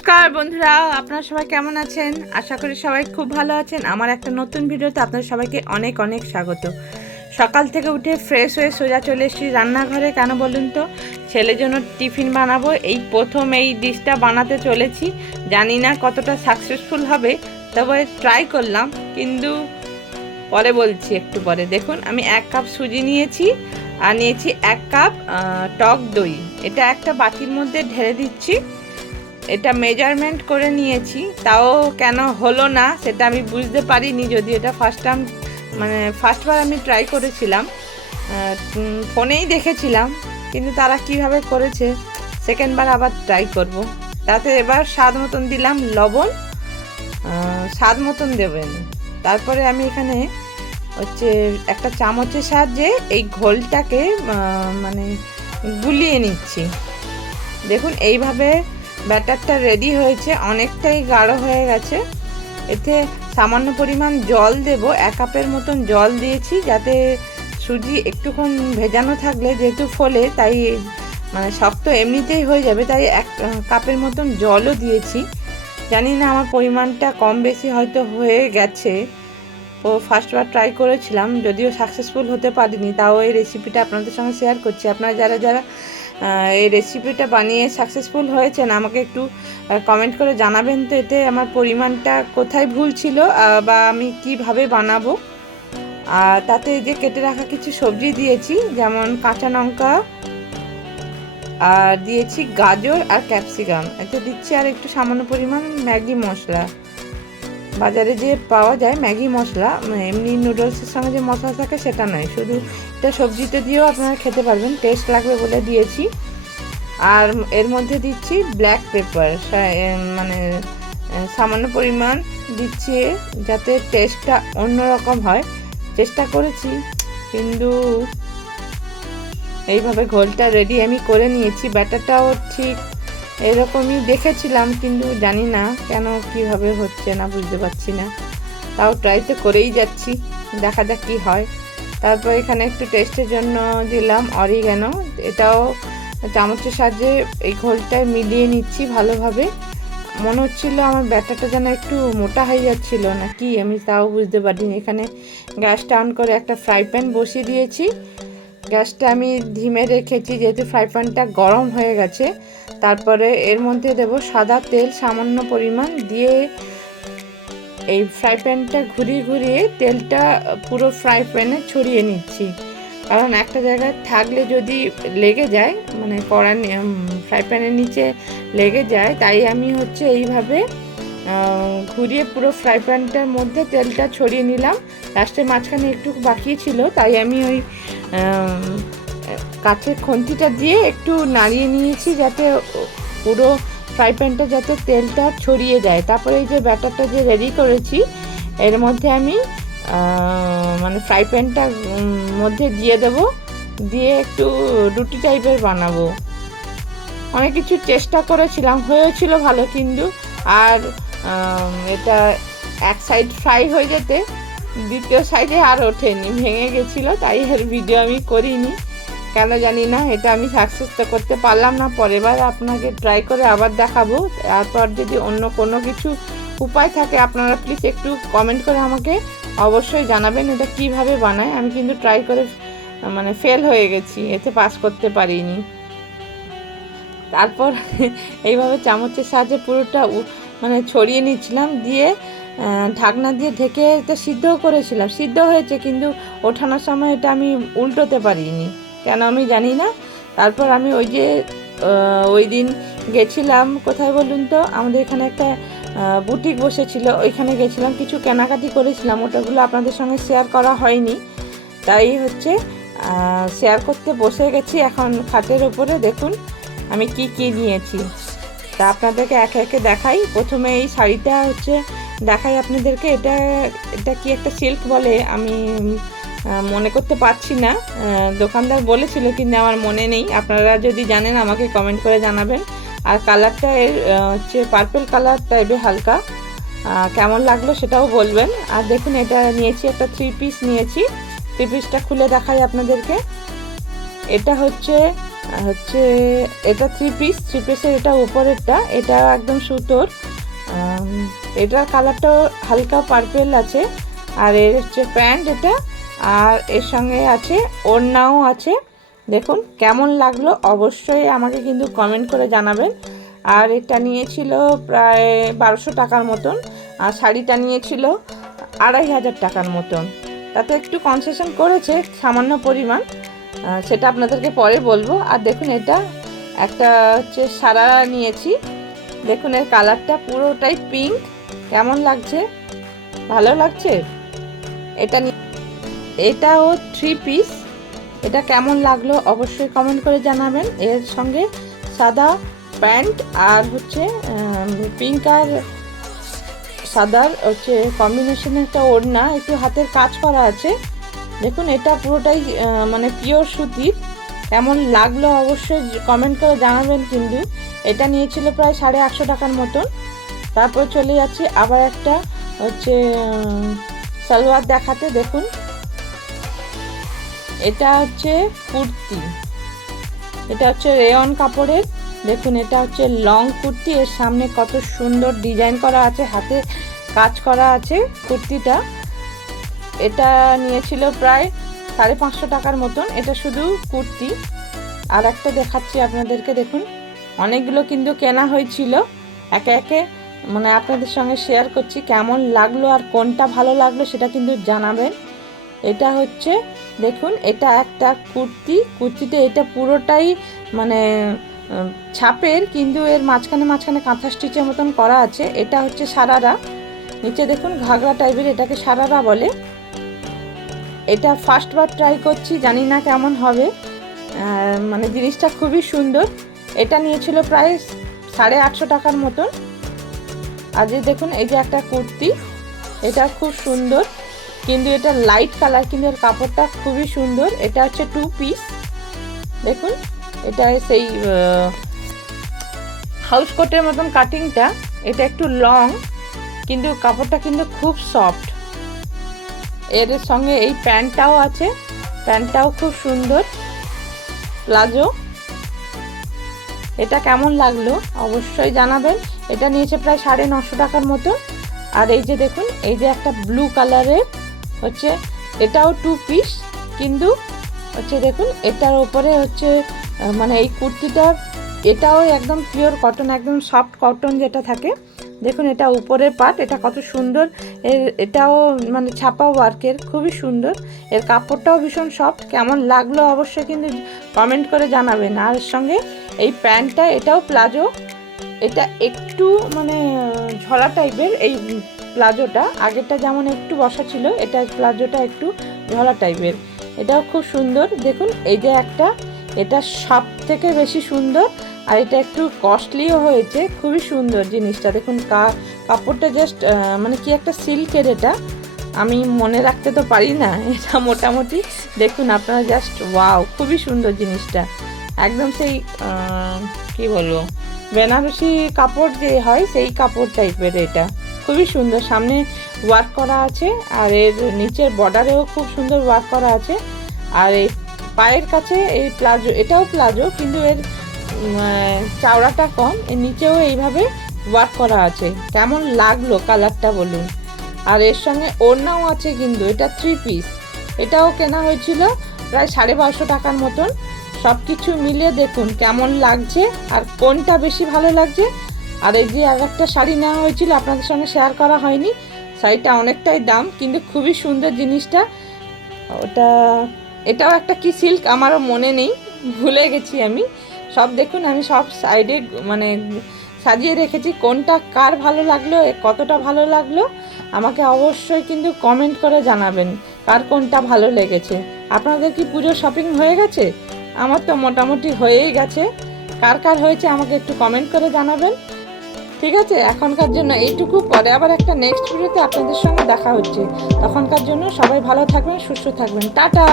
নমস্কার বন্ধুরা, আপনারা সবাই কেমন আছেন? আশা করি সবাই খুব ভালো আছেন। আমার একটা নতুন ভিডিওতে আপনাদের সবাইকে অনেক অনেক স্বাগত। সকাল থেকে উঠে ফ্রেশ হয়ে সোজা চলে এসেছি রান্নাঘরে। কেন বলুন তো? ছেলের জন্য টিফিন বানাবো। এই প্রথম এই ডিশটা বানাতে চলেছি। জানি না কতটা সাকসেসফুল হবে, তবে ট্রাই করলাম। কিন্তু পরে বলছি, একটু পরে। দেখুন, আমি 1 কাপ সুজি নিয়েছি আর নিয়েছি 1 কাপ টক দই। এটা একটা বাটির মধ্যে ঢেলে দিচ্ছি। এটা মেজারমেন্ট করে নিয়েছি, তাও কেন হলো না সেটা আমি বুঝতে পারিনি। যদি এটা ফার্স্টবার আমি ট্রাই করেছিলাম, ফোনেই দেখেছিলাম, কিন্তু তারা কিভাবে করেছে সেকেন্ডবার আবার ট্রাই করব। তাতে এবার স্বাদ মতন দিলাম লবণ, স্বাদ মতন দেবেন। তারপরে আমি এখানে একটা চামচের সাহায্যে এই ঘোলটাকে গুলিয়ে নিচ্ছি। দেখুন, এইভাবে ব্যাটারটা রেডি হয়েছে, অনেকটাই গাঢ় হয়ে গেছে। এতে সামান্য পরিমাণ জল দেব, 1 কাপের মতন জল দিয়েছি, যাতে সুজি একটুক্ষণ ভেজানো থাকলে যেহেতু ফোলে, তাই শক্ত এমনিতেই হয়ে যাবে, তাই 1 কাপের মতন জলও দিয়েছি। জানি না আমার পরিমাণটা কম বেশি হয়তো হয়ে গেছে। ফার্স্টবার ট্রাই করেছিলাম, যদিও সাকসেসফুল হতে পারিনি, তাও এই রেসিপিটা আপনাদের সঙ্গে শেয়ার করছি। আপনারা যারা যারা এই রেসিপিটা বানিয়ে সাকসেসফুল হয়েছেন আমাকে একটু কমেন্ট করে জানাবেন তো, এতে আমার পরিমাণটা কোথায় ভুল ছিল বা আমি কিভাবে বানাবো। আর তাতে যে কেটে রাখা কিছু সবজি দিয়েছি, যেমন কাঁচা লঙ্কা, আর দিয়েছি গাজর আর ক্যাপসিকাম। এতে দিচ্ছি আর একটু সামান্য পরিমাণ ম্যাগি মশলা। বাজারে যে পাওয়া যায় ম্যাগি মশলা, এমনি নুডলসের সঙ্গে যে মশলা থাকে সেটা নয়, শুধু এটা সবজিতে দিয়েও আপনারা খেতে পারবেন, টেস্ট লাগবে বলে দিয়েছি। আর এর মধ্যে দিচ্ছি ব্ল্যাক পেপার, সামান্য পরিমাণ দিচ্ছি, যাতে টেস্টটা অন্যরকম হয়। চেষ্টা করেছি, কিন্তু এইভাবে ঘোলটা রেডি আমি করে নিয়েছি। ব্যাটারটাও ঠিক এরকমই দেখেছিলাম, কিন্তু জানি না কেন কিভাবে হচ্ছে না, বুঝতে পারছি না। তাও ট্রাই তো করেই যাচ্ছি, দেখা যাক কী হয়। তারপর এখানে একটু টেস্টের জন্য দিলাম অরিগ্যানো। এটাও চামচের সাহায্যে এই ঘোলটায় মিলিয়ে নিচ্ছি ভালোভাবে। মনে হচ্ছিল আমার ব্যাটারটা যেন একটু মোটা হয়ে যাচ্ছিল না কি, আমি তাও বুঝতে পারিনি। এখানে গ্যাসটা অন করে একটা ফ্রাই প্যান বসিয়ে দিয়েছি। গ্যাসটা আমি ধিমে রেখেছি, যেহেতু ফ্রাই প্যানটা গরম হয়ে গেছে। তারপরে এর মধ্যে দেব সাদা তেল সামান্য পরিমাণ দিয়ে, এই ফ্রাই প্যানটা ঘুরিয়ে ঘুরিয়ে তেলটা পুরো ফ্রাই প্যানে ছড়িয়ে নিচ্ছি। কারণ একটা জায়গায় থাকলে যদি লেগে যায়, ফ্রাই প্যানের নিচে লেগে যায়, তাই আমি এইভাবে ঘুরিয়ে পুরো ফ্রাই প্যানটার মধ্যে তেলটা ছড়িয়ে নিলাম। লাস্টে মাঝখানে একটু বাকি ছিল, তাই আমি ওই কাঠের খুন্তিটা দিয়ে একটু নাড়িয়ে নিয়েছি, যাতে পুরো ফ্রাই প্যানটা যাতে তেলটা ছড়িয়ে যায়। তারপরে এই যে ব্যাটারটা যে রেডি করেছি, এর মধ্যে আমি ফ্রাই প্যানটার মধ্যে দিয়ে দেব, দিয়ে একটু রুটি টাইপের বানাবো। অনেক কিছু চেষ্টা করেছিলাম, হয়েছিল ভালো, কিন্তু আর এটা এক সাইড ফ্রাই হয়ে যেতে দ্বিতীয় সাইডে আর ওঠেনি, ভেঙে গেছিলো, তাই এর ভিডিও আমি করিনি। কেন জানি না, এটা আমি সাকসেস তো করতে পারলাম না। পরের বার আপনাকে ট্রাই করে আবার দেখাবো। তারপর যদি অন্য কোনো কিছু উপায় থাকে, আপনারা প্লিজ একটু কমেন্ট করে আমাকে অবশ্যই জানাবেন এটা কিভাবে বানায়। আমি কিন্তু ট্রাই করে ফেল হয়ে গেছি, এতে পাস করতে পারিনি। তারপর এইভাবে চামচের সাহায্যে পুরোটা ছড়িয়ে নিচ্ছিলাম, দিয়ে ঢাকনা দিয়ে ঢেকে এটা সিদ্ধও করেছিলাম। সিদ্ধ হয়েছে, কিন্তু ওঠানোর সময় এটা আমি উল্টোতে পারিনি, কেন আমি জানি না। তারপর আমি ওই দিন গেছিলাম কোথায় বলুন তো, আমাদের এখানে একটা বুটিক বসেছিল, ওইখানে গেছিলাম, কিছু কেনাকাটি করেছিলাম। ওটাগুলো আপনাদের সঙ্গে শেয়ার করা হয়নি, তাই শেয়ার করতে বসে গেছি এখন খাটের ওপরে। দেখুন আমি কি কি নিয়েছি, তা আপনাদেরকে একে একে দেখাই। প্রথমে এই শাড়িটা দেখাই আপনাদেরকে। এটা কি একটা সিল্ক বলে, আমি মনে করতে পারছি না, দোকানদার বলেছিল, কিন্তু আমার মনে নেই। আপনারা যদি জানেন আমাকে কমেন্ট করে জানাবেন। আর কালারটা এর পার্পল কালার টাইপের হালকা, কেমন লাগলো সেটাও বলবেন। আর দেখুন, এটা নিয়েছি একটা 3 পিস নিয়েছি। 3 পিসটা খুলে দেখাই আপনাদেরকে। এটা হচ্ছে এটা থ্রি পিসের, এটা উপরেরটা, এটা একদম সুতোর। এটার কালারটাও হালকা পার্পেল আছে। আর এর হচ্ছে প্যান্ট এটা, আর এর সঙ্গে আছে ওড়নাও আছে। দেখুন কেমন লাগলো অবশ্যই আমাকে কিন্তু কমেন্ট করে জানাবেন। আর এটা নিয়েছিল প্রায় 1200 টাকার মতন, আর শাড়িটা নিয়েছিল 2500 টাকার মতন। তাতে একটু কনসেশন করেছে সামান্য পরিমাণ, সেটা আপনাদেরকে পরে বলবো। আর দেখুন এটা একটা হচ্ছে সারারা নিয়েছি। দেখুন এর কালারটা পুরোটাই পিঙ্ক, কেমন লাগছে? ভালো লাগছে? এটাও থ্রি পিস। এটা কেমন লাগলো অবশ্যই কমেন্ট করে জানাবেন। এর সঙ্গে সাদা প্যান্ট আর হচ্ছে পিঙ্ক আর সাদার হচ্ছে কম্বিনেশনে একটা ওড়না, একটু হাতের কাজ করা আছে। দেখুন এটা পুরোটাই মানে পিওর সুতির। কেমন লাগলো অবশ্যই কমেন্ট করে জানাবেন কিন্তু। এটা নিয়েছিল প্রায় 850 টাকার মতন। তারপর চলে যাচ্ছি আবার একটা হচ্ছে সালোয়ার দেখাতে। দেখুন এটা হচ্ছে কুর্তি, এটা হচ্ছে রেয়ন কাপড়ের। দেখুন এটা হচ্ছে লং কুর্তি, এর সামনে কত সুন্দর ডিজাইন করা আছে, হাতে কাজ করা আছে কুর্তিটা। এটা নিয়েছিল প্রায় 550 টাকার মতন। এটা শুধু কুর্তি। আর একটা দেখাচ্ছি আপনাদেরকে। দেখুন অনেকগুলো কিন্তু কেনা হয়েছিল, একে একে মানে আপনাদের সঙ্গে শেয়ার করছি। কেমন লাগলো আর কোনটা ভালো লাগলো সেটা কিন্তু জানাবেন। এটা হচ্ছে দেখুন এটা একটা কুর্তিতে এটা পুরোটাই মানে ছাপের, কিন্তু এর মাঝখানে কাঁথা স্টিচের মতন করা আছে। এটা হচ্ছে সারারা, নিচে দেখুন ঘাগরা টাইপের, এটাকে সারারা বলে। এটা ফার্স্টবার ট্রাই করছি, জানি না কেমন হবে। মানে জিনিসটা খুবই সুন্দর। এটা নিয়েছিল প্রায় 850 টাকার মতন। আর যে দেখুন এই যে একটা কুর্তি, এটা খুব সুন্দর, কিন্তু এটা লাইট কালার, কিন্তু এর কাপড়টা খুবই সুন্দর। এটা হচ্ছে টু পিস। দেখুন এটা সেই হাউস কোটের মতন কাটিংটা, এটা একটু লং, কিন্তু কাপড়টা কিন্তু খুব সফট। এর সঙ্গে এই প্যান্টটাও আছে, প্যান্টটাও খুব সুন্দর, প্লাজো। এটা কেমন লাগলো অবশ্যই জানাবেন। এটা নিয়েছে প্রায় 950 টাকার মতো। আর এই যে দেখুন এই যে একটা ব্লু কালারের হচ্ছে, এটাও টু পিস, কিন্তু হচ্ছে দেখুন এটার উপরে হচ্ছে মানে এই কুর্তিটার, এটাও একদম পিওর কটন, একদম সফট কটন যেটা থাকে। দেখুন এটা উপরের পার্ট, এটা কত সুন্দর। এটাও মানে ছাপা ওয়ার্কের, খুবই সুন্দর। এর কাপড়টাও ভীষণ সফট। কেমন লাগলো অবশ্যই কিন্তু কমেন্ট করে জানাবেন। আর এর সঙ্গে এই প্যান্টটা, এটাও প্লাজো। এটা একটু মানে ঝরা টাইপের এই প্লাজোটা, আগেরটা যেমন একটু বসা ছিল, এটা প্লাজোটা একটু ঝরা টাইপের। এটাও খুব সুন্দর। দেখুন এই যে একটা, এটা সব থেকে বেশি সুন্দর, আর এটা একটু কস্টলিও হয়েছে। খুবই সুন্দর জিনিসটা। দেখুন কাপড়টা জাস্ট মানে কি একটা সিল্কের, এটা আমি মনে রাখতে তো পারি না, এটা মোটামুটি দেখুন আপনারা জাস্ট ওয়াও, খুবই সুন্দর জিনিসটা। একদম সেই কি বলবো, বেনারসি কাপড় যে হয় সেই কাপড় টাইপের। এটা খুবই সুন্দর, সামনে ওয়ার্ক করা আছে, আর এর নিচের বর্ডারেও খুব সুন্দর ওয়ার্ক করা আছে। আর এই পায়ের কাছে এই প্লাজো, এটাও প্লাজো, কিন্তু এর চওড়াটা কম, এর নিচেও এইভাবে ওয়ার্ক করা আছে। কেমন লাগলো কালারটা বলুন। আর এর সঙ্গে ওড়নাও আছে, কিন্তু এটা থ্রি পিস। এটাও কেনা হয়েছিল প্রায় 1250 টাকার মতন। সব কিছু মিলিয়ে দেখুন কেমন লাগছে আর কোনটা বেশি ভালো লাগছে। আর এই যে একটা শাড়ি নেওয়া হয়েছিল, আপনাদের সঙ্গে শেয়ার করা হয়নি, শাড়িটা অনেকটাই দাম, কিন্তু খুবই সুন্দর জিনিসটা। এটাও একটা কি সিল্ক, আমারও মনে নেই, ভুলে গেছি আমি সব। দেখুন আমি সব সাইডে মানে সাজিয়ে রেখেছি। কোনটা কার ভালো লাগলো, কতটা ভালো লাগলো আমাকে অবশ্যই কিন্তু কমেন্ট করে জানাবেন, কার কোনটা ভালো লেগেছে। আপনাদের কি পুজোর শপিং হয়ে গেছে? আমার তো মোটামুটি হয়েই গেছে। কার কার হয়েছে আমাকে একটু কমেন্ট করে জানাবেন। ঠিক আছে, এখনকার জন্য এইটুকু। পরে আবার একটা নেক্সট ভিডিওতে আপনাদের সঙ্গে দেখা হচ্ছে। তখনকার জন্য সবাই ভালো থাকবেন, সুস্থ থাকবেন। টাটা।